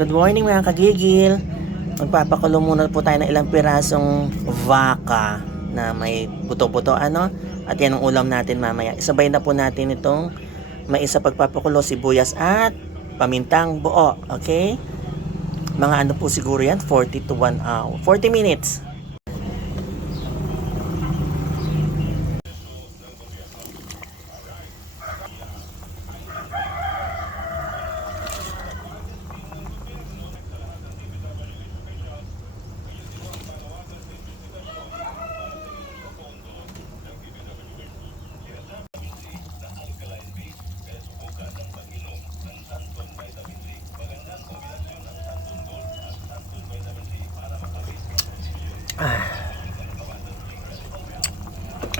Good morning mga kagigil. Magpapakulo muna po tayo ng ilang pirasong vaka na may buto-buto ano. At yan ang ulam natin mamaya. Isabay na po natin itong may isa pagpapakulo, sibuyas at pamintang buo. Okay? Mga ano po siguro yan? 40 to 1 hour. 40 minutes.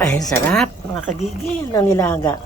Ay, sarap mga kagigil ng nilaga.